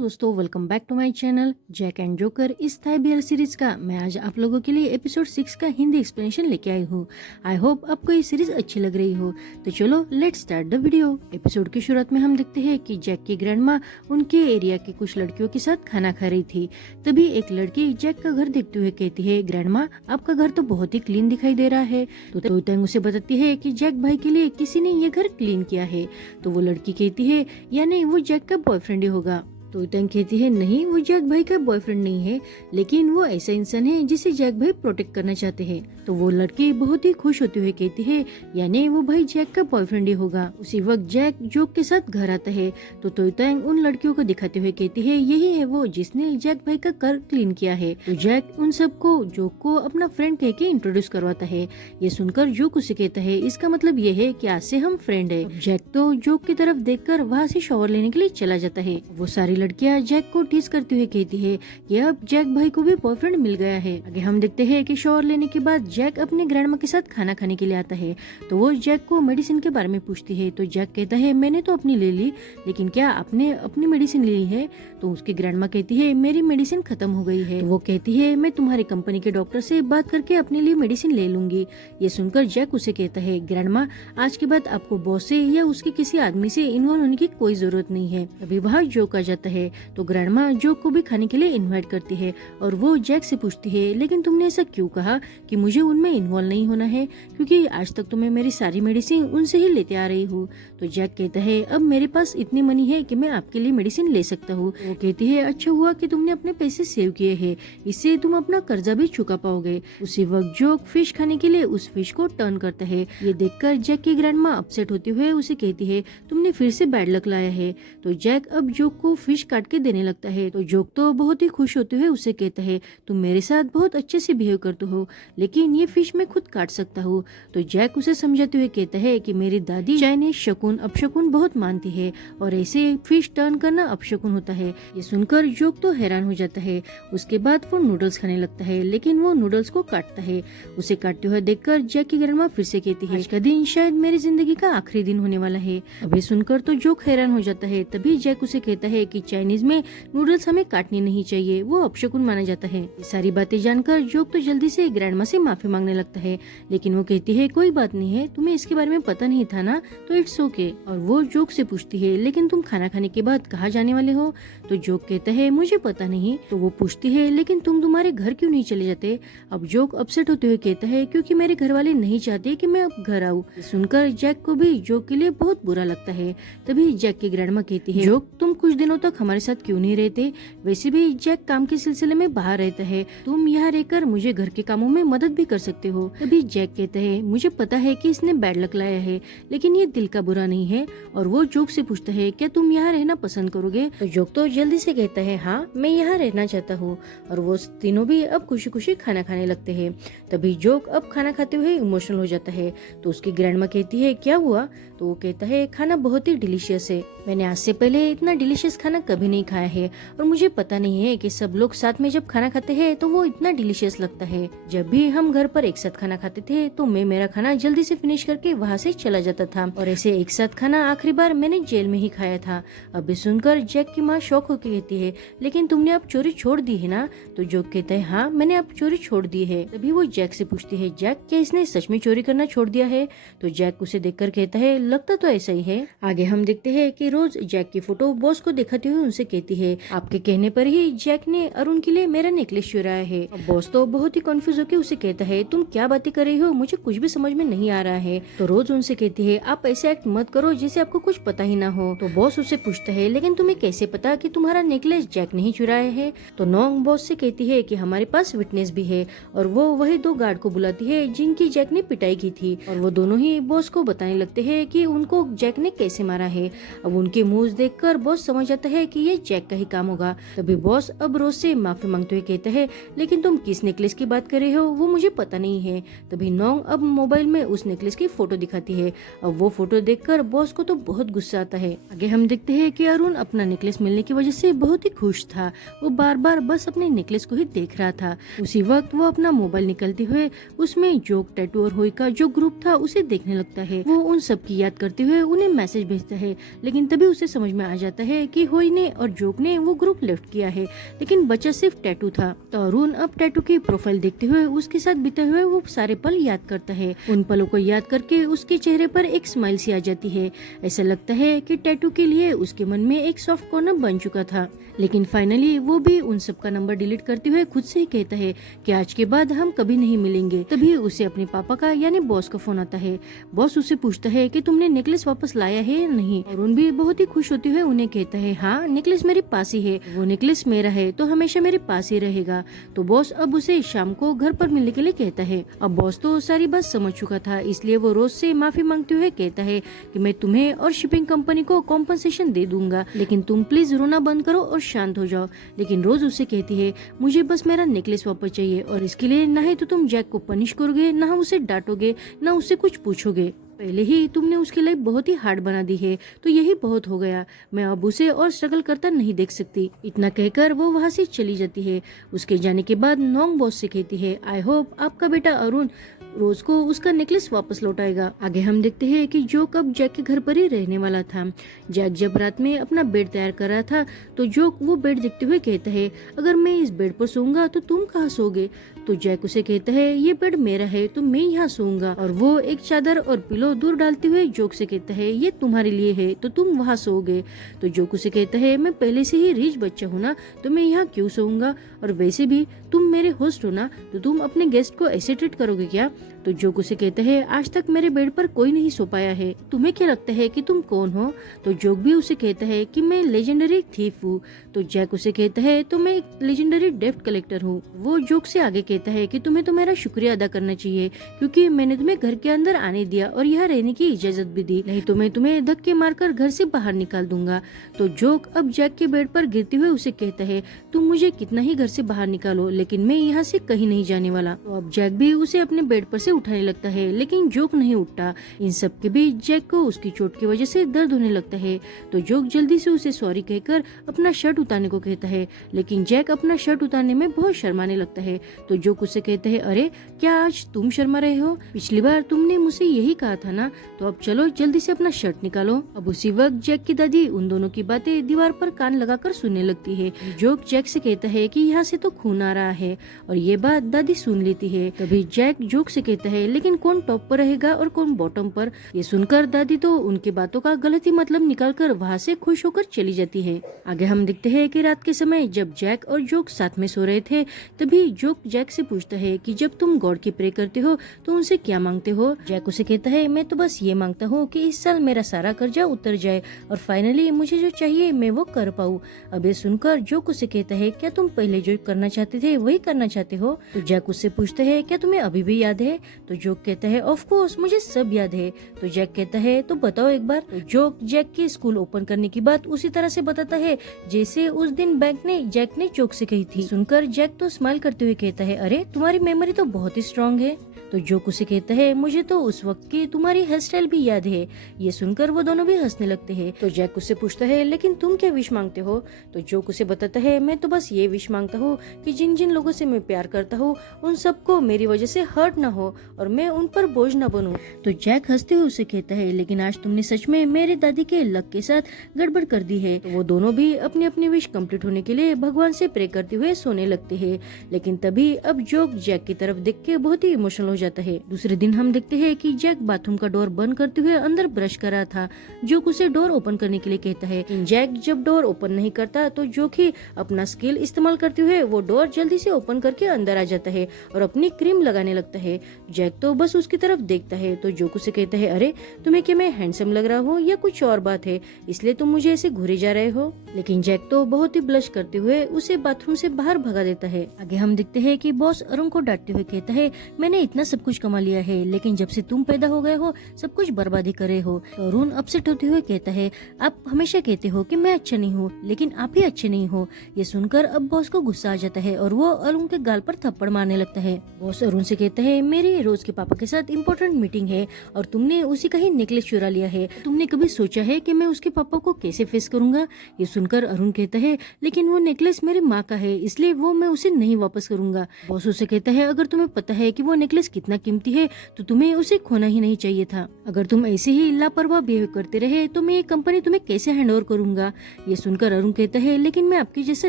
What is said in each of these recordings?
दोस्तों, welcome back to my channel Jack and Joker इस Thai beer series का मैं आज आप लोगों के लिए एपिसोड 6 का हिंदी एक्सप्लेनेशन लेके आई हूँ। आई होप आपको ये सीरीज अच्छी लग रही हो। तो चलो let's start the video. Episode की शुरुआत में हम देखते हैं कि जैक की ग्रैंडमा उनके एरिया की कुछ लड़कियों के साथ खाना खा रही थी। तभी एक लड़की जैक का घर देखते हुए कहती है, ग्रैंडमा आपका घर तो बहुत ही क्लीन दिखाई दे रहा है। तो तोइतांग उसे बताती है कि जैक भाई के लिए किसी ने ये घर क्लीन किया है। तो वो लड़की कहती है, यानी वो जैक का बॉयफ्रेंड ही होगा। तो इतंग कहती है, नहीं वो जैक भाई का बॉयफ्रेंड नहीं है, लेकिन वो ऐसा इंसान है जिसे जैक भाई प्रोटेक्ट करना चाहते हैं। तो वो लड़की बहुत ही खुश होते हुए कहती है, यानी वो भाई जैक का बॉयफ्रेंड ही होगा। उसी वक्त जैक जोक के साथ घर आता है। तो तोइतांग उन लड़कियों को दिखाते हुए कहती है, यही है वो जिसने जैक भाई का घर क्लीन किया है। तो जैक उन सबको जोक को अपना फ्रेंड कह के इंट्रोड्यूस करवाता है। ये सुनकर जोक उसे कहता है, इसका मतलब ये है कि आज से हम फ्रेंड है। जैक तो जोक की तरफ देखकर वहाँ से शॉवर लेने के लिए चला जाता है। वो सारी लड़कियां जैक को टीज करते हुए कहती है कि अब जैक भाई को भी बॉयफ्रेंड मिल गया है। आगे हम देखते हैं कि शॉवर लेने के बाद जैक अपने ग्रैंडमा के साथ खाना खाने के लिए आता है। तो वो जैक को मेडिसिन के बारे में पूछती है। तो जैक कहता है, मैंने तो अपनी ले ली, लेकिन क्या आपने अपनी मेडिसिन ले ली है? तो उसकी ग्रैंडमा कहती है, मेरी मेडिसिन खत्म हो गई है। तो वो कहती है, मैं तुम्हारी कंपनी के डॉक्टर से बात करके अपने लिए मेडिसिन ले लूंगी। ये सुनकर जैक उसे कहता है, ग्रैंडमा आज के बाद आपको बॉस से या उसके किसी आदमी से इन्वॉल्व होने की कोई जरूरत नहीं है। अभी वहाँ जोक आ जाता है। तो ग्रैंडमा जोक को भी खाने के लिए इनवाइट करती है और वो जैक से पूछती है, लेकिन तुमने ऐसा क्यों कहा कि मुझे उनमें इन्वॉल्व नहीं होना है, क्योंकि आज तक तो मैं मेरी सारी मेडिसिन उनसे ही लेते आ रही हूँ। तो जैक कहता है, अब मेरे पास इतनी मनी है कि मैं आपके लिए मेडिसिन ले सकता हूँ। वो कहती है, अच्छा हुआ कि तुमने अपने पैसे सेव किए हैं, इससे तुम अपना कर्जा भी चुका पाओगे। उसी वक्त जोक फिश खाने के लिए उस फिश को टर्न करता है। ये देखकर जैक की ग्रैंडमा अपसेट होते हुए उसे कहती है, तुमने फिर से बैड लक लाया है। तो जैक अब जोक को फिश काट के देने लगता है। तो जोक तो बहुत ही खुश होते हुए उसे कहता है, तुम मेरे साथ बहुत अच्छे से बिहेव करते हो, लेकिन ये फिश मैं खुद काट सकता हूँ। तो जैक उसे समझाते हुए कहता है कि मेरी दादी चाइनीज शकुन अपशकुन बहुत मानती है और ऐसे फिश टर्न करना अपशकुन होता है। ये सुनकर जोक तो हैरान हो जाता है। उसके बाद वो नूडल्स खाने लगता है, लेकिन वो नूडल्स को काटता है। उसे काटते हुए देखकर जैक की ग्रैंडमा फिर से कहती है, आज का दिन शायद मेरी जिंदगी का आखिरी दिन होने वाला है। अभी सुनकर तो जोक हैरान हो जाता है। तभी जैक उसे कहता है कि चाइनीज में नूडल्स हमें काटनी नहीं चाहिए, वो अपशकुन माना जाता है। ये सारी बातें जानकर जोक तो जल्दी से ग्रैंडमा से माफी मांगने लगता है, लेकिन वो कहती है, कोई बात नहीं है, तुम्हें इसके बारे में पता नहीं था ना, तो इट्स ओके। और वो जोक से पूछती है, लेकिन तुम खाना खाने के बाद कहाँ जाने वाले हो? तो जोक कहता है, मुझे पता नहीं। तो वो पूछती है, लेकिन तुम तुम्हारे घर क्यों नहीं चले जाते? अब जोक अपसेट होते हुए कहता है, क्योंकि मेरे घर वाले नहीं चाहते कि मैं अब घर आऊँ। सुनकर जैक को भी जोक के लिए बहुत बुरा लगता है। तभी जैक की ग्रैंडमा कहती है, जोक तुम कुछ दिनों तक हमारे साथ क्यों नहीं रहते? वैसे भी जैक काम के सिलसिले में बाहर रहता है, तुम यहाँ रहकर मुझे घर के कामों में मदद भी कर सकते हो। तभी जैक कहता है, मुझे पता है कि इसने बैड लक लाया है, लेकिन ये दिल का बुरा नहीं है। और वो जोक से पूछता है, क्या तुम यहाँ रहना पसंद करोगे? तो जोक तो जल्दी से कहता है, हाँ मैं यहाँ रहना चाहता हूँ। और वो तीनों भी अब खुशी खुशी खाना खाने लगते हैं। तभी जोक अब खाना खाते हुए इमोशनल हो जाता है। तो उसकी ग्रैंडमा कहती है, क्या हुआ? तो वो कहता है, खाना बहुत ही डिलीशियस है, मैंने आज से पहले इतना डिलीशियस खाना कभी नहीं खाया है, और मुझे पता नहीं है कि सब लोग साथ में जब खाना खाते हैं तो वो इतना डिलीशियस लगता है। जब भी हम घर पर एक साथ खाना खाते थे तो मैं मेरा खाना जल्दी से फिनिश करके वहाँ से चला जाता था, और ऐसे एक साथ खाना आखिरी बार मैंने जेल में ही खाया था। अभी सुनकर जैक की माँ शौक होकर कहती है, लेकिन तुमने अब चोरी छोड़ दी है ना? तो जोक कहता है, हाँ मैंने अब चोरी छोड़ दी है। तभी वो जैक से पूछती है, जैक क्या इसने सच में चोरी करना छोड़ दिया है? तो जैक उसे देखकर कहता है, लगता तो ऐसा ही है। आगे हम देखते हैं कि रोज जैक की फोटो बॉस को दिखाते हुए उनसे कहती है, आपके कहने पर ही जैक ने अरुण के लिए मेरा नेकलेस चुराया है। बॉस तो बहुत ही कंफ्यूज होकर उसे कहता है, तुम क्या बातें कर रही हो, मुझे कुछ भी समझ में नहीं आ रहा है। तो रोज उनसे कहती है, आप ऐसे एक्ट मत करो जैसे आपको कुछ पता ही ना हो। तो बॉस उसे पूछता है, लेकिन तुम्हें कैसे पता कि तुम्हारा नेकलेस जैक नहीं चुराया है? तो नोंग बॉस से कहती है कि हमारे पास विटनेस भी है, और वो वही दो गार्ड को बुलाती है जिनकी जैक ने पिटाई की थी। और वो दोनों ही बॉस को बताने लगते हैं कि उनको जैक ने कैसे मारा है। अब उनके मुंह देखकर बॉस समझ जाता है कि ये जैक का ही काम होगा। तभी बॉस अब रोज से माफी मांगते हुए कहता है, लेकिन तुम किस नेकलेस की बात कर रहे हो, वो मुझे पता नहीं है। तभी नोंग अब मोबाइल में उस नेकलेस की फोटो दिखाती है। अब वो फोटो देखकर बॉस को तो बहुत गुस्सा आता है। आगे हम देखते हैं कि अरुण अपना नेकलेस मिलने की वजह से बहुत ही खुश था। वो बार बार बस अपने नेकलेस को ही देख रहा था। उसी वक्त वो अपना मोबाइल निकलते हुए उसमें जोक, टैटू और होई का जो ग्रुप था उसे देखने लगता है। वो उन सब की याद करते हुए उन्हें मैसेज भेजता है, लेकिन तभी उसे समझ में आ जाता है कि होई ने और जोक ने वो ग्रुप लेफ्ट किया है, लेकिन बचा सिर्फ टैटू था। तो अरुण अब टैटू की प्रोफाइल देखते हुए उसके साथ बीते हुए वो सारे पल याद करता है। उन पलों को याद करके उसके चेहरे पर एक स्माइल सी आ जाती है। ऐसा लगता है कि टैटू के लिए उसके मन में एक सॉफ्ट कॉर्नर बन चुका था। लेकिन फाइनली वो भी उन सब का नंबर डिलीट करते हुए खुद से ही कहता है कि आज के बाद हम कभी नहीं मिलेंगे। तभी उसे अपने पापा का यानी बॉस का फोन आता है। बॉस उसे पूछता है कि तुमने नेकलेस वापस लाया है या नहीं। अरुण भी बहुत ही खुश होते हुए उन्हें कहता है, हाँ नेकलेस मेरे पास ही है, वो नेकलेस मेरा है तो हमेशा मेरे पास ही रहेगा। तो बॉस अब उसे शाम को घर पर मिलने के लिए कहता है। अब बॉस तो सारी बात समझ चुका था, इसलिए वो रोज से माफी मांगते हुए कहता है कि मैं तुम्हें और शिपिंग कंपनी को कॉम्पनसेशन दे दूंगा, लेकिन तुम प्लीज रोना बंद करो और शांत हो जाओ। लेकिन रोज उसे कहती है, मुझे बस मेरा नेकलेस वापस चाहिए, और इसके लिए ना ही तो तुम जैक को पनिश करोगे, ना उसे डांटोगे, ना उससे कुछ पूछोगे। पहले ही तुमने उसकी लाइफ बहुत ही हार्ड बना दी है, तो यही बहुत हो गया। मैं अब उसे और स्ट्रगल करता नहीं देख सकती। इतना कहकर वो वहाँ से चली जाती है। उसके जाने के बाद नोंग बॉस से कहती है, आई होप आपका बेटा अरुण रोज को उसका नेकलेस वापस लौटाएगा। आगे हम देखते हैं कि जोक अब जैक के घर पर ही रहने वाला था। जैक जब रात में अपना बेड तैयार कर रहा था तो जोक वो बेड देखते हुए कहता है, अगर मैं इस बेड पर सोऊंगा तो तुम कहाँ सोओगे। तो जैक उसे कहता है, ये बेड मेरा है तो मैं यहाँ सोऊंगा। और वो एक चादर और पिलो दूर डालते हुए जोक से कहता है, ये तुम्हारे लिए है तो तुम वहाँ सोओगे। तो जोक उसे कहता है, मैं पहले से ही रिच बच्चा हूँ ना, तो मैं यहाँ क्यों सोऊंगा, और वैसे भी तुम मेरे होस्ट हो ना, तो तुम अपने गेस्ट को ऐसे ट्रीट करोगे क्या। तो जोक उसे कहता है, आज तक मेरे बेड पर कोई नहीं सो पाया है, तुम्हें क्या लगता है कि तुम कौन हो। तो जोक भी उसे कहता है कि मैं लेजेंडरी थीफ हूँ। तो जैक उसे कहता है, तो मैं एक लेजेंडरी डेप्ट कलेक्टर हूँ। वो जोक से आगे कहता है कि तुम्हें तो मेरा शुक्रिया अदा करना चाहिए, क्योंकि मैंने तुम्हें घर के अंदर आने दिया और यहाँ रहने की इजाजत भी दी, नहीं तो मैं तुम्हें धक्के मारकर घर से बाहर निकाल दूंगा। तो जोक अब जैक के बेड पर गिरते हुए उसे कहता है, तुम मुझे कितना ही घर से बाहर निकालो, लेकिन मैं यहाँ से कहीं नहीं जाने वाला। तो अब जैक भी उसे अपने बेड पर से उठाने लगता है, लेकिन जोक नहीं उठता। इन सब के बीच जैक को उसकी चोट की वजह से दर्द होने लगता है। तो जोक जल्दी से उसे सॉरी कहकर अपना शर्ट उतारने को कहता है, लेकिन जैक अपना शर्ट उतारने में बहुत शर्माने लगता है। तो जोक उसे कहता है, अरे क्या आज तुम शर्मा रहे हो, पिछली बार तुमने मुझसे यही कहा था ना, तो अब चलो जल्दी से अपना शर्ट निकालो। अब उसी वक्त जैक की दादी उन दोनों की बातें दीवार पर कान लगाकर सुनने लगती है। जोक जैक से कहता है कि यहाँ से तो खून आ रहा है, और ये बात दादी सुन लेती है। तभी जैक जोक से कहता है, लेकिन कौन टॉप पर रहेगा और कौन बॉटम पर। ये सुनकर दादी तो उनकी बातों का गलत ही मतलब निकालकर वहाँ से खुश होकर चली जाती है। आगे हम देखते हैं कि रात के समय जब जैक और जोक साथ में सो रहे थे, तभी जोक जैक से पूछता है कि जब तुम गॉड की प्रे करते हो तो उनसे क्या मांगते हो। जैक उसे कहता है, मैं तो बस ये मांगता हूँ कि इस साल मेरा सारा कर्जा उतर जाए और फाइनली मुझे जो चाहिए मैं वो कर पाऊँ। अब ये सुनकर जोक उसे कहता है, क्या तुम पहले जो करना चाहते थे वही करना चाहते हो। तो जैक उससे पूछता है, क्या तुम्हें अभी भी याद है। तो जोक कहता है, ऑफ कोर्स मुझे सब याद है। तो जैक कहता है, तो बताओ एक बार। तो जोक जैक के स्कूल ओपन करने की बात उसी तरह से बताता है जैसे उस दिन जैक ने जोक से कही थी। सुनकर जैक तो स्माइल करते हुए कहता है, अरे तुम्हारी मेमोरी तो बहुत ही स्ट्रांग है। तो जोक उसे कहता है, मुझे तो उस वक्त की तुम्हारी हेयर स्टाइल भी याद है। ये सुनकर वो दोनों भी हंसने लगते हैं। तो जैक उससे पूछता है, लेकिन तुम क्या विश मांगते हो। तो जोक उसे बताता है, मैं तो बस ये विश मांगता हूँ कि जिन जिन लोगों से मैं प्यार करता हूँ उन सबको मेरी वजह से हर्ट ना हो और मैं उन पर बोझ ना बनूं। तो जैक हंसते हुए उसे कहता है, लेकिन आज तुमने सच में मेरे दादी के लक के साथ गड़बड़ कर दी है। तो वो दोनों भी अपनी अपनी विश कंप्लीट होने के लिए भगवान से प्रे करते हुए सोने लगते हैं। लेकिन तभी अब जोक जैक की तरफ देख के बहुत ही इमोशनल हो जाता है। दूसरे दिन हम देखते हैं कि जैक बाथरूम का डोर बंद करते हुए अंदर ब्रश कर रहा था। जोक उसे डोर ओपन करने के लिए कहता है। जैक जब डोर ओपन नहीं करता तो जोक ही अपना स्किल इस्तेमाल करते हुए वो डोर जल्दी से ओपन करके अंदर आ जाता है और अपनी क्रीम लगाने लगता है। जैक तो बस उसकी तरफ देखता है। तो जोक उसे कहता है, अरे तुम्हें क्या मैं हैंडसम लग रहा हूँ या कुछ और बात है, इसलिए तुम मुझे ऐसे घूरे जा रहे हो। लेकिन जैक तो बहुत ही ब्लश करते हुए उसे बाथरूम से बाहर भगा देता है। आगे हम देखते हैं कि बॉस अरुण को डांटते हुए कहता है, मैंने इतना सब कुछ कमा लिया है, लेकिन जब से तुम पैदा हो गए हो सब कुछ बर्बादी करे हो। तो अरुण अपसेट होते हुए कहता है, आप हमेशा कहते हो कि मैं अच्छा नहीं हूँ, लेकिन आप ही अच्छे नहीं हो। ये सुनकर अब बॉस को गुस्सा आ जाता है और वो अरुण के गाल पर थप्पड़ मारने लगता है। बॉस अरुण से कहता है, मेरी रोज के पापा के साथ इम्पोर्टेंट मीटिंग है और तुमने उसी का ही नेकलेस चुरा लिया है। तुमने कभी सोचा है कि मैं उसके पापा को कैसे फेस करूंगा। ये सुनकर अरुण कहता है, लेकिन वो नेकलेस मेरी माँ का है, इसलिए वो मैं उसे नहीं वापस करूंगा। बॉस उसे कहता है, अगर तुम्हें पता है कि वो नेकलेस कितना कीमती है तो तुम्हें उसे खोना ही नहीं चाहिए था। अगर तुम ऐसे ही लापरवाह बिहेव करते रहे तो मैं ये कंपनी तुम्हें कैसे हैंड ओवर करूंगा। ये सुनकर अरुण कहता है लेकिन मैं आपके जैसा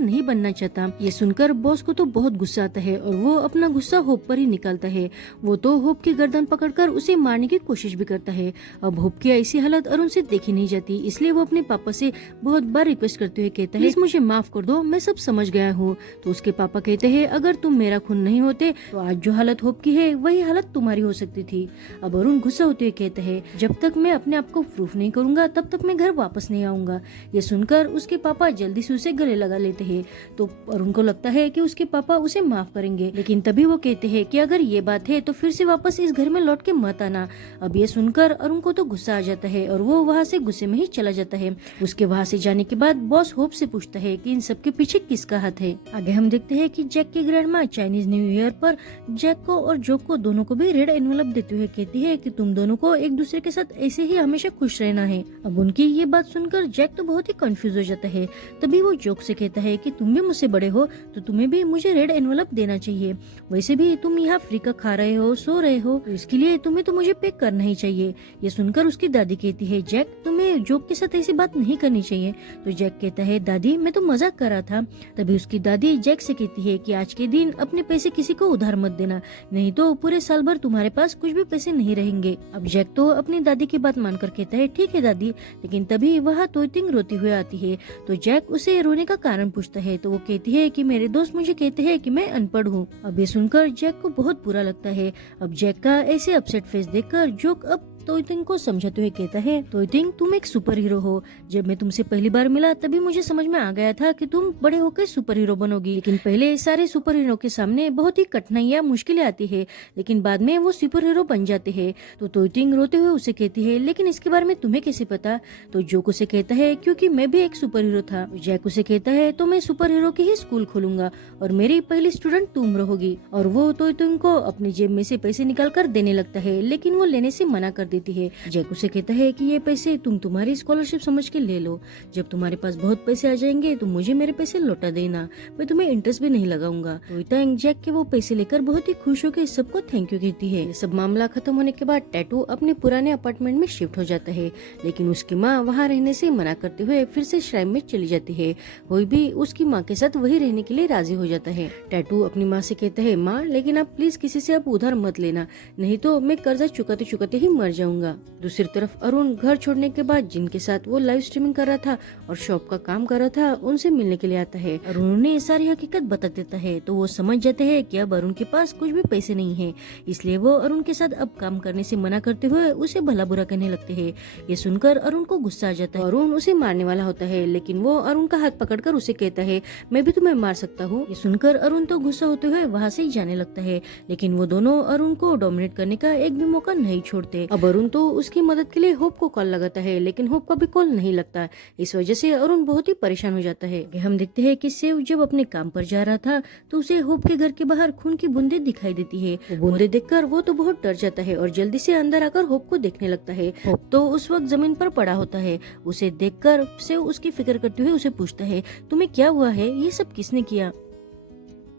नहीं बनना चाहता। ये सुनकर बॉस को तो बहुत गुस्सा आता है और वो अपना गुस्सा होप पर ही निकालता है। वो तो होप की गर्दन पकड़कर उसे मारने की कोशिश भी करता है। अब होप की ऐसी हालत अरुण से देखी नहीं जाती, इसलिए वो अपने पापा से बहुत बार रिक्वेस्ट करते हुए कहता है प्लीज मुझे माफ कर दो, मैं सब समझ गया हूँ। तो उसके पापा कहते हैं अगर तुम मेरा खून नहीं होते तो आज जो हालत होप की है वही हालत तुम्हारी हो सकती थी। अब अरुण गुस्सा होते हुए कहता है जब तक मैं अपने आप को प्रूफ नहीं करूंगा तब तक मैं घर वापस नहीं आऊंगा। ये सुनकर उसके पापा जल्दी से उसे गले लगा लेते हैं। तो अरुण को लगता है कि उसके पापा उसे माफ करेंगे, लेकिन तभी वो कहते हैं कि अगर ये बात है तो फिर से वापस इस घर में लौट के मत आना। अब ये सुनकर अरुण को तो गुस्सा आ जाता है और वो वहाँ से गुस्से में ही चला जाता है। उसके वहाँ से जाने के बाद बॉस होप से पूछता है कि इन सब के पीछे किसका हाथ है। आगे हम देखते हैं कि जैक की ग्रैंडमा चाइनीज न्यू ईयर पर जैक को और जोक को दोनों को भी रेड एनवेलप देते हुए कहती है कि तुम दोनों को एक दूसरे के साथ ऐसे ही हमेशा खुश रहना है। अब उनकी ये बात सुनकर जैक तो बहुत ही कंफ्यूज हो जाता है। तभी वो जोक से कहता है कि तुम भी मुझसे बड़े हो तो तुम्हें भी मुझे रेड एनवेलप देना चाहिए। वैसे भी तुम यहाँ फ्री का खा रहे हो, सो रहे हो, तो इसके लिए तुम्हें तो मुझे पे करना ही चाहिए। ये सुनकर उसकी दादी कहती है जैक तुम्हें जोक के साथ ऐसी बात नहीं करनी चाहिए। तो जैक कहता है दादी मैं तो मजाक कर रहा था। तभी उसकी दादी जैक से कहती है कि आज के दिन अपने पैसे किसी को उधार मत देना, नहीं तो पूरे साल भर तुम्हारे पास कुछ भी पैसे नहीं रहेंगे। अब जैक तो अपनी दादी की बात मानकर कहता है ठीक है दादी, लेकिन तभी वहाँ तोयतिंग रोती हुई आती है। तो जैक उसे रोने का कारण पूछता है तो वो कहती है कि मेरे दोस्त मुझे कहते हैं कि मैं अनपढ़ हूँ। अब ये सुनकर जैक को बहुत बुरा लगता है। अब जैक का ऐसे अपसेट फेस देखकर जोक अब तोयतिंग को समझाते हुए कहता है तोयतिंग तुम एक सुपर हीरो हो। जब मैं तुमसे पहली बार मिला तभी मुझे समझ में आ गया था कि तुम बड़े होकर सुपर हीरो बनोगी, लेकिन पहले सारे सुपर हीरो के सामने बहुत ही कठिनाइयाँ मुश्किलें आती है, लेकिन बाद में वो सुपर हीरो बन जाते हैं। तो तोयतिंग रोते हुए उसे कहती है लेकिन इसके बारे में तुम्हें कैसे पता। तो जोक उसे कहता है क्योंकि मैं भी एक सुपर हीरो था। जैक उसे कहता है तो मैं सुपर हीरो की ही स्कूल खोलूंगा और मेरी पहली स्टूडेंट तुम रहोगी। और वो तोयतिंग को अपनी जेब में से पैसे निकाल कर देने लगता है, लेकिन वो लेने से मना कर देती है। जैक उसे कहता है कि ये पैसे तुम तुम्हारी स्कॉलरशिप समझ के ले लो, जब तुम्हारे पास बहुत पैसे आ जाएंगे तो मुझे मेरे पैसे लौटा देना, मैं तुम्हें इंटरेस्ट भी नहीं लगाऊंगा। तोयतिंग जैक के वो पैसे लेकर बहुत ही खुश होकर सबको थैंक यू कहती है। ये सब मामला खत्म होने के बाद टैटू अपने पुराने अपार्टमेंट में शिफ्ट हो जाता है, लेकिन उसकी माँ वहाँ रहने से मना करते हुए फिर से श्राइन में चली जाती है। वो भी उसकी माँ के साथ वही रहने के लिए राजी हो जाता है। टैटू अपनी माँ से कहता है माँ लेकिन आप प्लीज किसी से आप उधार मत लेना, नहीं तो मैं कर्जा चुकाते चुकाते ही मर जाऊंगा। दूसरी तरफ अरुण घर छोड़ने के बाद जिनके साथ वो लाइव स्ट्रीमिंग कर रहा था और शॉप का काम कर रहा था उनसे मिलने के लिए आता है। अरुण उन्हें सारी हकीकत बता देता है तो वो समझ जाते हैं कि अब अरुण के पास कुछ भी पैसे नहीं है, इसलिए वो अरुण के साथ अब काम करने से मना करते हुए उसे भला बुरा कहने लगते हैं। ये सुनकर अरुण को गुस्सा आ जाता है। अरुण उसे मारने वाला होता है, लेकिन वो अरुण का हाथ पकड़कर उसे कहता है मैं भी तुम्हें मार सकता हूँ। ये सुनकर अरुण तो गुस्सा होते हुए वहाँ से जाने लगता है, लेकिन वो दोनों अरुण को डोमिनेट करने का एक भी मौका नहीं छोड़ते। अब अरुण तो उसकी मदद के लिए होप को कॉल लगाता है, लेकिन होप का भी कॉल नहीं लगता। इस वजह से अरुण बहुत ही परेशान हो जाता है। हम देखते हैं कि सेव जब अपने काम पर जा रहा था तो उसे होप के घर के बाहर खून की बूंदे दिखाई देती है। बूंदे देखकर वो तो बहुत डर जाता है और जल्दी से अंदर आकर होप को देखने लगता है। होप तो उस वक्त जमीन पर पड़ा होता है। उसे देखकर सेव उसकी फिक्र करते हुए उसे पूछता है तुम्हें क्या हुआ है, ये सब किसने किया।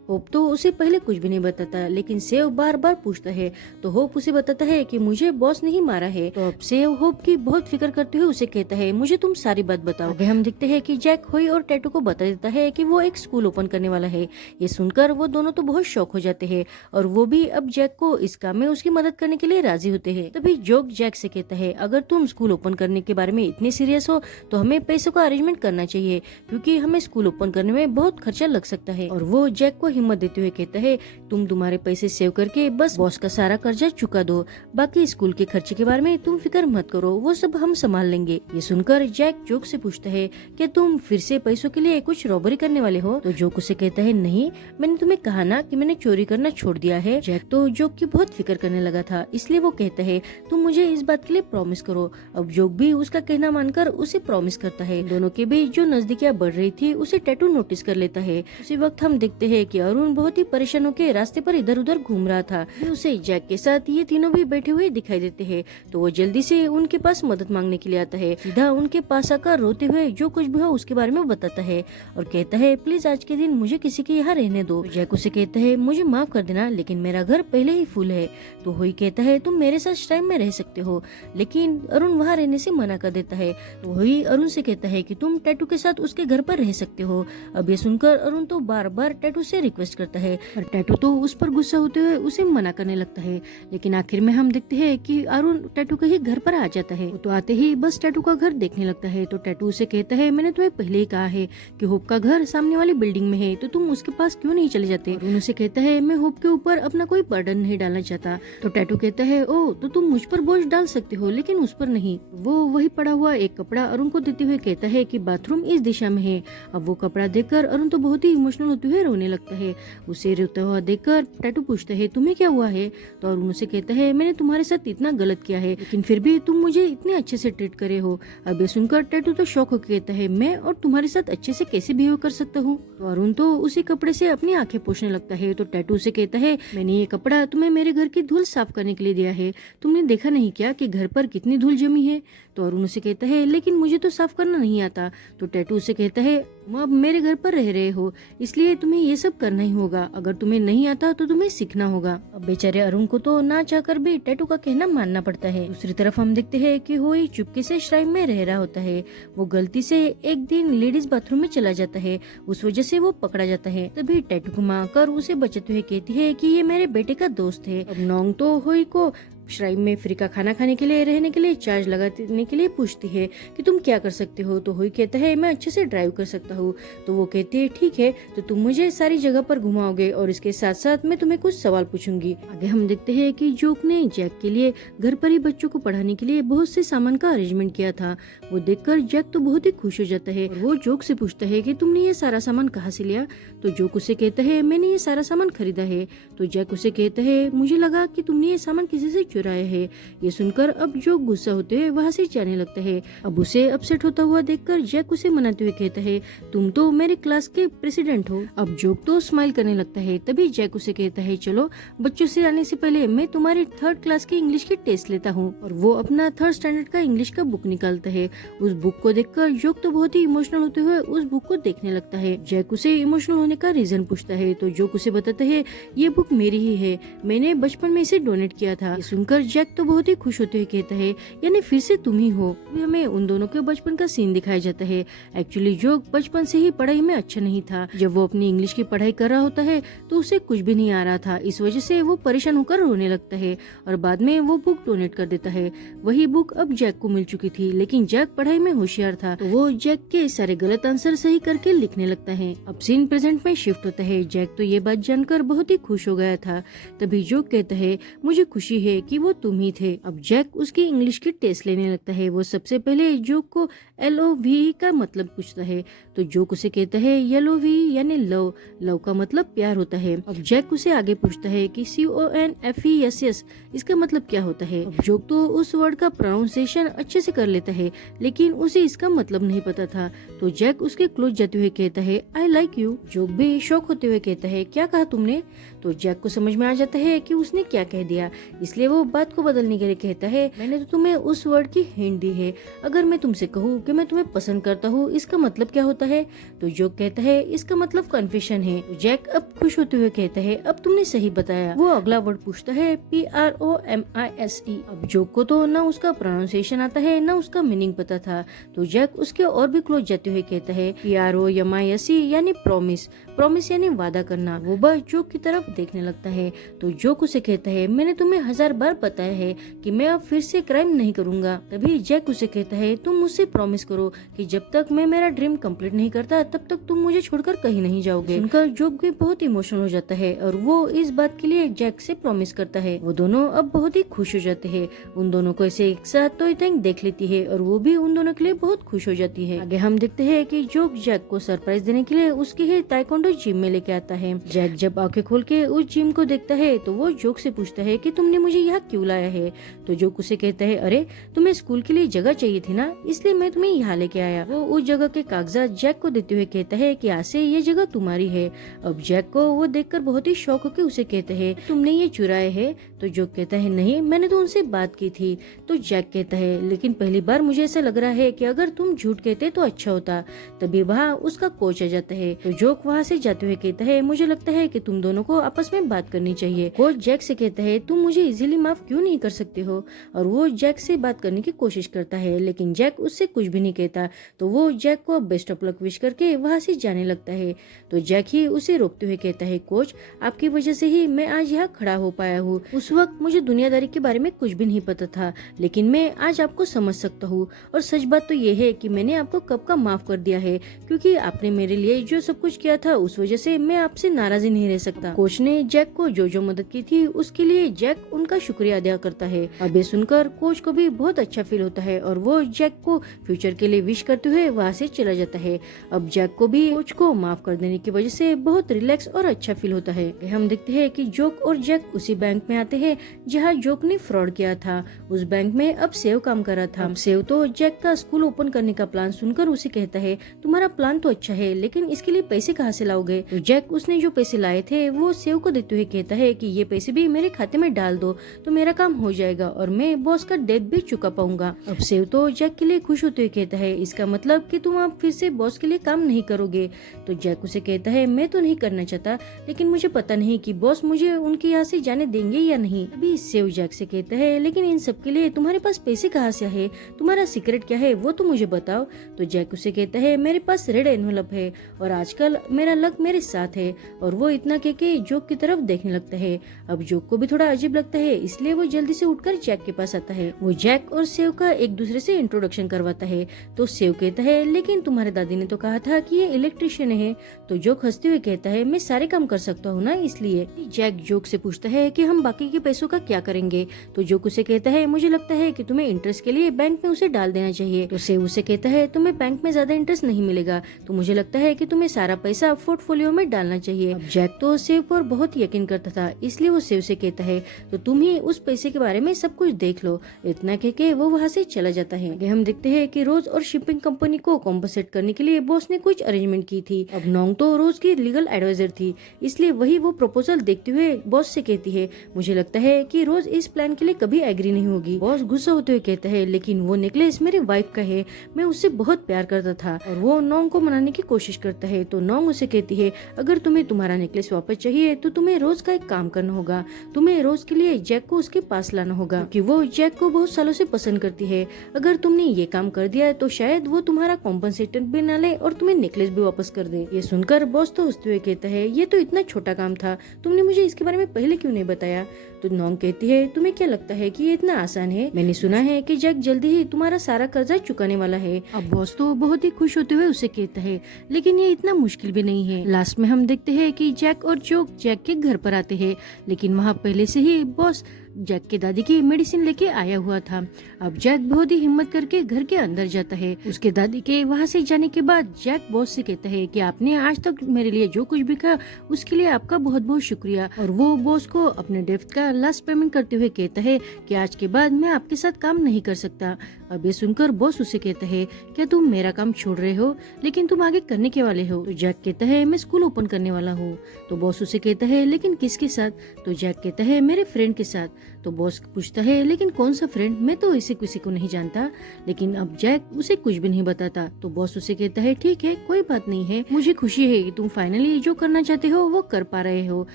होप तो उसे पहले कुछ भी नहीं बताता, लेकिन सेव बार बार पूछता है तो होप उसे बताता है कि मुझे बॉस नहीं मारा है। तो अब सेव होप की बहुत फिक्र करते हुए उसे कहता है मुझे तुम सारी बात बताओ। आगे हम देखते हैं कि जैक होई और टैटू को बता देता है कि वो एक स्कूल ओपन करने वाला है। ये सुनकर वो दोनों तो बहुत शौक हो जाते हैं और वो भी अब जैक को इस काम में उसकी मदद करने के लिए राजी होते हैं। तभी जोक जैक से कहता है अगर तुम स्कूल ओपन करने के बारे में इतने सीरियस हो तो हमें पैसों का अरेंजमेंट करना चाहिए, क्योंकि हमें स्कूल ओपन करने में बहुत खर्चा लग सकता है। और वो जैक को हिम्मत देते हुए कहता है तुम तुम्हारे पैसे सेव करके बस बॉस का सारा कर्जा चुका दो, बाकी स्कूल के खर्चे के बारे में तुम फिक्र मत करो, वो सब हम संभाल लेंगे। ये सुनकर जैक जोक से पूछता है क्या तुम फिर से पैसों के लिए कुछ रॉबरी करने वाले हो। तो जोक उसे कहता है नहीं, मैंने तुम्हें कहा ना कि मैंने चोरी करना छोड़ दिया है। जैक तो जोक की बहुत फिक्र करने लगा था, इसलिए वो कहता है तुम मुझे इस बात के लिए प्रॉमिस करो। अब जोक भी उसका कहना मानकर उसे प्रॉमिस करता है। दोनों के बीच जो नजदीकियां बढ़ रही थी उसे टैटू नोटिस कर लेता है। उसी वक्त हम देखते हैं कि अरुण बहुत ही परेशान होकर रास्ते पर इधर उधर घूम रहा था। उसे जैक के साथ ये तीनों भी बैठे हुए दिखाई देते हैं, तो वो जल्दी से उनके पास मदद मांगने के लिए आता है। सीधा उनके पास आकर रोते हुए जो कुछ भी हो उसके बारे में बताता है और कहता है प्लीज आज के दिन मुझे किसी के यहाँ रहने दो। जैक उसे कहता है मुझे माफ कर देना, लेकिन मेरा घर पहले ही फुल है। तो हुई कहता है तुम मेरे साथ श्राइन में रह सकते हो, लेकिन अरुण वहाँ रहने से मना कर देता है। तो हुई अरुण से कहता है कि तुम टैटू के साथ उसके घर पर रह सकते हो। अब ये सुनकर अरुण तो बार बार टैटू से रिक्वेस्ट करता है, पर टैटू तो उस पर गुस्सा होते हुए उसे मना करने लगता है। लेकिन आखिर में हम देखते हैं कि अरुण टैटू के ही घर पर आ जाता है। तो आते ही बस टैटू का घर देखने लगता है। तो टैटू उसे कहता है मैंने तुम्हें पहले ही कहा है कि होप का घर सामने वाली बिल्डिंग में है, तो तुम उसके पास क्यों नहीं चले जाते। अरुण उसे कहता है मैं होप के ऊपर अपना कोई बर्डन नहीं डालना चाहता। तो टैटू कहता है ओ तो तुम मुझ पर बोझ डाल सकते हो, लेकिन उस पर नहीं। वो वही पड़ा हुआ एक कपड़ा अरुण को देते हुए कहता है कि बाथरूम इस दिशा में है। अब वो कपड़ा देखकर अरुण तो बहुत ही इमोशनल होते हुए रोने लगता है। उसे रोता हुआ देखकर टैटू पूछता है तुम्हें क्या हुआ है। तो अरुण उसे कहता है मैंने तुम्हारे साथ इतना गलत किया है, लेकिन फिर भी तुम मुझे इतने अच्छे से ट्रीट करे हो। अब ये सुनकर टैटू तो शॉक होकर कहता है मैं और तुम्हारे साथ अच्छे से कैसे बिहेव कर सकता हूँ। तो अरुण तो उसी कपड़े से अपनी आंखें पोंछने लगता है। तो टैटू से कहता है मैंने ये कपड़ा तुम्हें मेरे घर की धूल साफ करने के लिए दिया है, तुमने देखा नहीं क्या कि घर पर कितनी धूल जमी है। तो अरुण उसे कहता है लेकिन मुझे तो साफ करना नहीं आता। तो टैटू उसे कहता है अब मेरे घर पर रह रहे हो, इसलिए तुम्हें ये सब करना ही होगा। अगर तुम्हें नहीं आता तो तुम्हें सीखना होगा। अब बेचारे अरुण को तो ना चाहकर भी टैटू का कहना मानना पड़ता है। दूसरी तरफ हम देखते हैं कि होई चुपके से श्राइन में रह रहा होता है। वो गलती से एक दिन लेडीज बाथरूम में चला जाता है, उस वजह से वो पकड़ा जाता है। तभी टैटू को माँ कर उसे बचाते हुए कहती है कि ये मेरे बेटे का दोस्त है। अब नोंग तो होई को श्राइन में फ्री का खाना खाने के लिए रहने के लिए चार्ज लगाने के लिए पूछती है कि तुम क्या कर सकते हो। तो हुई कहता है मैं अच्छे से ड्राइव कर सकता हूँ। तो वो कहती है ठीक है, तो तुम मुझे सारी जगह पर घुमाओगे और इसके साथ साथ मैं तुम्हें कुछ सवाल पूछूंगी। आगे हम देखते हैं कि जोक ने जैक के लिए घर पर ही बच्चों को पढ़ाने के लिए बहुत से सामान का अरेंजमेंट किया था। वो देखकर जैक तो बहुत ही खुश हो जाता है और वो जोक से पूछता है कि तुमने ये सारा सामान कहाँ से लिया। तो जोक उसे कहता है मैंने ये सारा सामान खरीदा है। तो जैक उसे कहता है मुझे लगा कि तुमने ये सामान किसी से चुराया है। ये सुनकर अब जोक गुस्सा होते हुए वहाँ से जाने लगता है। अब उसे अपसेट होता हुआ देखकर जैक उसे मनाते हुए कहता है तुम तो मेरे क्लास के प्रेसिडेंट हो। अब जोक तो स्माइल करने लगता है। तभी जैक उसे कहता है चलो बच्चों से आने से पहले मैं तुम्हारी 3rd क्लास की इंग्लिश की टेस्ट लेता हूँ। और वो अपना 3rd स्टैंडर्ड का इंग्लिश का बुक निकालता है। उस बुक को देखकर जोक तो बहुत ही इमोशनल होते हुए उस बुक को देखने लगता है। जैक उसे इमोशनल होने का रीजन पूछता है। तो जोक उसे बताता है ये बुक मेरी ही है, मैंने बचपन में इसे डोनेट किया था। ये सुनकर जैक तो बहुत ही खुश होते हुए कहता है यानी फिर से तुम ही हो। हमें उन दोनों के बचपन का सीन दिखाया जाता है। एक्चुअली जोक बचपन से ही पढ़ाई में अच्छा नहीं था। जब वो अपनी इंग्लिश की पढ़ाई कर रहा होता है तो उसे कुछ भी नहीं आ रहा था, इस वजह से वो परेशान होकर रोने लगता है और बाद में वो बुक डोनेट कर देता है। वही बुक अब जैक को मिल चुकी थी, लेकिन जैक पढ़ाई में होशियार था तो वो जैक के सारे गलत आंसर सही करके लिखने लगता है। अब सीन प्रेजेंट में शिफ्ट होता है। जैक तो ये बात जानकर बहुत ही खुश हो गया था। तभी जोक कहता है मुझे खुशी है कि वो तुम ही थे। अब जैक उसकी इंग्लिश की टेस्ट लेने लगता है। वो सबसे पहले जोक को LOV का मतलब पूछता है। तो जोक उसे कहता है LOV यानी लव, लव का मतलब प्यार होता है। अब जैक उसे आगे पूछता है कि CONFESS इसका मतलब क्या होता है। अब जोक तो उस वर्ड का प्रोनाउंसिएशन अच्छे से कर लेता है, लेकिन उसे इसका मतलब नहीं पता था। तो जैक उसके क्लोज जाते हुए कहता है I like you। जोक भी शौक होते हुए कहता है क्या कहा तुमने। तो जैक को समझ में आ जाता है कि उसने क्या कह दिया, इसलिए वो बात को बदलने के लिए कहता है मैंने तो तुम्हें उस वर्ड की हिंट दी है, अगर मैं तुमसे कहूँ कि मैं तुम्हें पसंद करता हूँ इसका मतलब क्या होता है। तो जोक कहता है इसका मतलब कन्फेशन है। तो जैक अब खुश होते हुए कहता है अब तुमने सही बताया। वो अगला वर्ड पूछता है PROMISE। अब जोक को तो ना उसका प्रोनाउंसिएशन आता है ना उसका मीनिंग पता था। तो जैक उसके और भी क्लोज जाते हुए कहता है PROMISE यानी प्रॉमिस, प्रॉमिस यानी वादा करना। वो बस जोक की तरफ देखने लगता है। तो जोक उसे कहता है मैंने तुम्हें 1000 बार बताया है कि मैं अब फिर से क्राइम नहीं करूंगा। तभी जैक उसे कहता है तुम मुझसे प्रॉमिस करो कि जब तक मैं मेरा ड्रीम कंप्लीट नहीं करता तब तक तुम मुझे छोड़कर कहीं नहीं जाओगे। सुनकर जोक भी बहुत इमोशनल हो जाता है और वो इस बात के लिए जैक से प्रॉमिस करता है। वो दोनों अब बहुत ही खुश हो जाते हैं। उन दोनों को ऐसे एक साथ टॉय ट्रेन देख लेती है और वो भी उन दोनों के लिए बहुत खुश हो जाती है। आगे हम देखते हैं कि जोक जैक को सरप्राइज देने के लिए उसके ही ताइक्वांडो जिम में लेके आता है। जैक जब आंखें खोल के उस जिम को देखता है तो वो जोक से पूछता है कि तुमने मुझे यहाँ क्यों लाया है। तो जोक उसे कहता है, अरे तुम्हें स्कूल के लिए जगह चाहिए थी ना, इसलिए मैं तुम्हें यहाँ लेके आया। वो उस जगह के कागजात जैक को देते हुए कहता है कि आज से ये जगह तुम्हारी है। अब जैक को वो देखकर बहुत ही शौक होकर उसे कहता है, तुमने ये चुराए है। तो जोक कहता है, नहीं, मैंने तो उनसे बात की थी। तो जैक कहता है, लेकिन पहली बार मुझे ऐसा लग रहा है कि अगर तुम झूठ कहते तो अच्छा होता। तभी वहाँ उसका कोच आ जाता है। तो जोक वहाँ से जाते हुए कहता है, मुझे लगता है कि तुम दोनों को आपस में बात करनी चाहिए। कोच जैक से कहता है, तुम मुझे इजीली माफ क्यों नहीं कर सकते हो। और वो जैक से बात करने की कोशिश करता है, लेकिन जैक उससे कुछ भी नहीं कहता। तो वो जैक को बेस्ट ऑफ लक विश करके वहाँ से जाने लगता है। तो जैक ही उसे रोकते हुए कहता है, कोच आपकी वजह से ही मैं आज यहाँ खड़ा हो पाया हूँ। उस वक्त मुझे दुनियादारी के बारे में कुछ भी नहीं पता था, लेकिन मैं आज आपको समझ सकता हूँ। और सच बात तो ये है कि मैंने आपको कब का माफ कर दिया है, क्योंकि आपने मेरे लिए जो सब कुछ किया था उस वजह से मैं आपसे नाराज ही नहीं रह सकता। कोच ने जैक को जो मदद की थी उसके लिए जैक उनका शुक्रिया अदा करता है। अब ये सुनकर कोच को भी बहुत अच्छा फील होता है और वो जैक को फ्यूचर के लिए विश करते हुए वहाँ से चला जाता है। अब जैक को भी कोच को माफ कर देने की वजह से बहुत रिलैक्स और अच्छा फील होता है। हम देखते हैं कि जोक और जैक उसी बैंक में आते हैं जहाँ जोक ने फ्रॉड किया था। उस बैंक में अब सेव काम कर रहा था। अब सेव तो जैक का स्कूल ओपन करने का प्लान सुनकर उसे कहता है, तुम्हारा प्लान तो अच्छा है, लेकिन इसके लिए पैसे कहाँ से लाओगे। तो जैक उसने जो पैसे लाए थे वो सेव को देते हुए कहता है कि ये पैसे भी मेरे खाते में डाल दो तो मेरा काम हो जाएगा और मैं बॉस का डेट भी चुका पाऊंगा। अब सेव तो जैक के लिए खुश होते हुए कहता है, इसका मतलब कि तुम अब फिर से बॉस के लिए काम नहीं करोगे। तो जैक उसे कहता है, मैं तो नहीं करना चाहता, लेकिन मुझे पता नहीं कि बॉस मुझे उनके यहाँ से जाने देंगे या नहीं। अभी सेव जैक से कहता है, लेकिन इन सब के लिए तुम्हारे पास पैसे कहाँ से है, तुम्हारा सीक्रेट क्या है वो तो मुझे बताओ। तो जैक उसे कहता है, मेरे पास रेड एनवलप है और आजकल मेरा लक मेरे साथ है। और वो इतना कह के जोक की तरफ देखने लगता है। अब जोक को भी थोड़ा अजीब लगता है, इसलिए वो जल्दी से उठकर जैक के पास आता है। वो जैक और सेव का एक दूसरे से इंट्रोडक्शन करवाता है। तो सेव कहता है, लेकिन तुम्हारे दादी ने तो कहा था कि ये इलेक्ट्रिशियन है। तो जोक हंसते हुए कहता है, मैं सारे काम कर सकता हूँ ना, इसलिए। जैक जोक से पूछता है कि हम बाकी के पैसों का क्या करेंगे। तो जोक उसे कहता है, मुझे लगता है कि तुम्हें इंटरेस्ट के लिए बैंक में उसे डाल देना चाहिए। तो सेव उसे कहता है, तुम्हें बैंक में ज्यादा इंटरेस्ट नहीं मिलेगा, तो मुझे लगता है कि तुम्हें सारा पैसा पोर्टफोलियो में डालना चाहिए। जैक तो सेव पर बहुत यकीन करता था, इसलिए वो सेव से कहता है, तो तुम ही उस पैसे के बारे में सब कुछ देख लो। इतना कह के वो वहाँ से चला जाता है। आगे हम देखते हैं कि रोज और शिपिंग कंपनी को कॉम्पनसेट करने के लिए बॉस ने कुछ अरेंजमेंट की थी। अब नोंग तो रोज की लीगल एडवाइजर थी, इसलिए वही वो प्रपोजल देखते हुए बॉस से कहती है, मुझे लगता है कि रोज इस प्लान के लिए कभी एग्री नहीं होगी। बॉस गुस्सा होते हुए कहता है, लेकिन वो नेकलेस मेरे वाइफ का है, मैं उससे बहुत प्यार करता था। और वो नोंग को मनाने की कोशिश करता है। तो नोंग उसे कहती है, अगर तुम्हें तुम्हारा नेकलेस वापस चाहिए तो तुम्हें रोज का एक काम करना होगा, तुम्हें रोज के लिए जैक को उसके पास लाना होगा, क्योंकि वो जैक को बहुत सालों से पसंद करती है। अगर तुमने ये काम कर दिया तो शायद वो तुम्हारा कॉम्पनसेशन भी ना ले और तुम्हें नेकलेस भी वापस कर दे। ये सुनकर बॉस तो हंसते हुए कहता है, ये तो इतना छोटा काम था, तुमने मुझे इसके बारे में पहले क्यों नहीं बताया। तो नोंग कहती है, तुम्हें क्या लगता है कि ये इतना आसान है? मैंने सुना है कि जैक जल्दी ही तुम्हारा सारा कर्जा चुकाने वाला है। अब बॉस तो बहुत ही खुश होते हुए उसे कहता है, लेकिन ये इतना मुश्किल भी नहीं है। लास्ट में हम देखते हैं कि जैक और जोक जैक के घर पर आते हैं, लेकिन वहाँ पहले से ही बॉस जैक के दादी की मेडिसिन लेके आया हुआ था। अब जैक बहुत ही हिम्मत करके घर के अंदर जाता है। उसके दादी के वहाँ से जाने के बाद जैक बॉस से कहता है कि आपने आज तक मेरे लिए जो कुछ भी कहा उसके लिए आपका बहुत बहुत शुक्रिया। और वो बॉस को अपने गिफ्ट का लास्ट पेमेंट करते हुए कहता है कि आज के बाद मैं आपके साथ काम नहीं कर सकता। अब ये सुनकर बॉस उसे कहता है, क्या तुम मेरा काम छोड़ रहे हो, लेकिन तुम आगे करने के वाले हो। तो जैक कहता है, मैं स्कूल ओपन करने वाला हूँ। तो बॉस उसे कहता है, लेकिन किसके साथ। तो जैक कहता है, मेरे फ्रेंड के साथ। तो बॉस पूछता है, लेकिन कौन सा फ्रेंड, मैं तो इसे किसी को नहीं जानता। लेकिन अब जैक उसे कुछ भी नहीं बताता। तो बॉस उसे कहता है, ठीक है, कोई बात नहीं है, मुझे खुशी है कि तुम फाइनली जो करना चाहते हो वो कर पा रहे हो।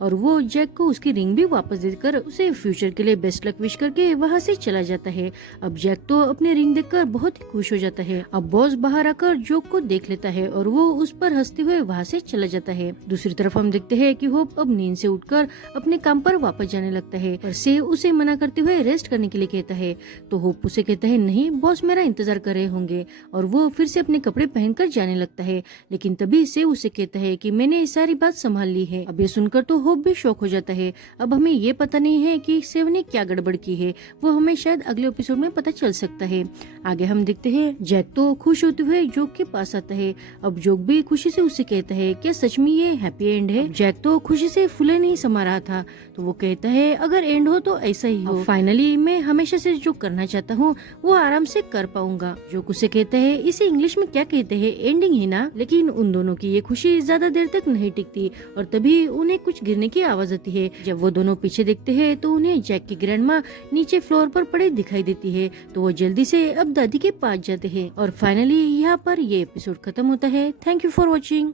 और वो जैक को उसकी रिंग भी वापस देकर उसे फ्यूचर के लिए बेस्ट लक विश करके वहाँ से चला जाता है। अब जैक तो अपने रिंग देखकर बहुत ही खुश हो जाता है। अब बॉस बाहर आकर जोक को देख लेता है और वो उस पर हंसते हुए वहाँ से चला जाता है। दूसरी तरफ हम देखते हैं कि होप अब नींद से उठकर अपने काम पर वापस जाने लगता है, पर सेव उसे मना करते हुए रेस्ट करने के लिए कहता है। तो होप उसे कहता है, नहीं, बॉस मेरा इंतजार कर रहे होंगे। और वो फिर से अपने कपड़े पहनकर जाने लगता है, लेकिन तभी सेव उसे कहता है कि मैंने ये सारी बात संभाल ली है। अब ये सुनकर तो होप भी शॉक हो जाता है। अब हमें ये पता नहीं है कि सेव ने क्या गड़बड़ की है, वो हमें शायद अगले एपिसोड में पता चल सकता है। आगे हम देखते हैं जैक तो खुश होते हुए जोक के पास आता है। अब जोक भी खुशी से उसे कहता है, क्या सच में ये हैप्पी एंड है। जैक तो खुशी से फूले नहीं समा रहा था। तो वो कहता है, अगर एंड हो तो ऐसा ही हो। फाइनली मैं हमेशा से जो करना चाहता हूँ वो आराम से कर पाऊंगा। जो उसे कहते हैं, इसे इंग्लिश में क्या कहते हैं, एंडिंग ही ना। लेकिन उन दोनों की ये खुशी ज्यादा देर तक नहीं टिकती और तभी उन्हें कुछ गिरने की आवाज आती है। जब वो दोनों पीछे देखते हैं तो उन्हें जैक की ग्रैंडमा नीचे फ्लोर पर पड़े दिखाई देती है। तो वो जल्दी से अब दादी के पास जाते हैं और फाइनली यहाँ पर ये एपिसोड खत्म होता है। Thank you for watching.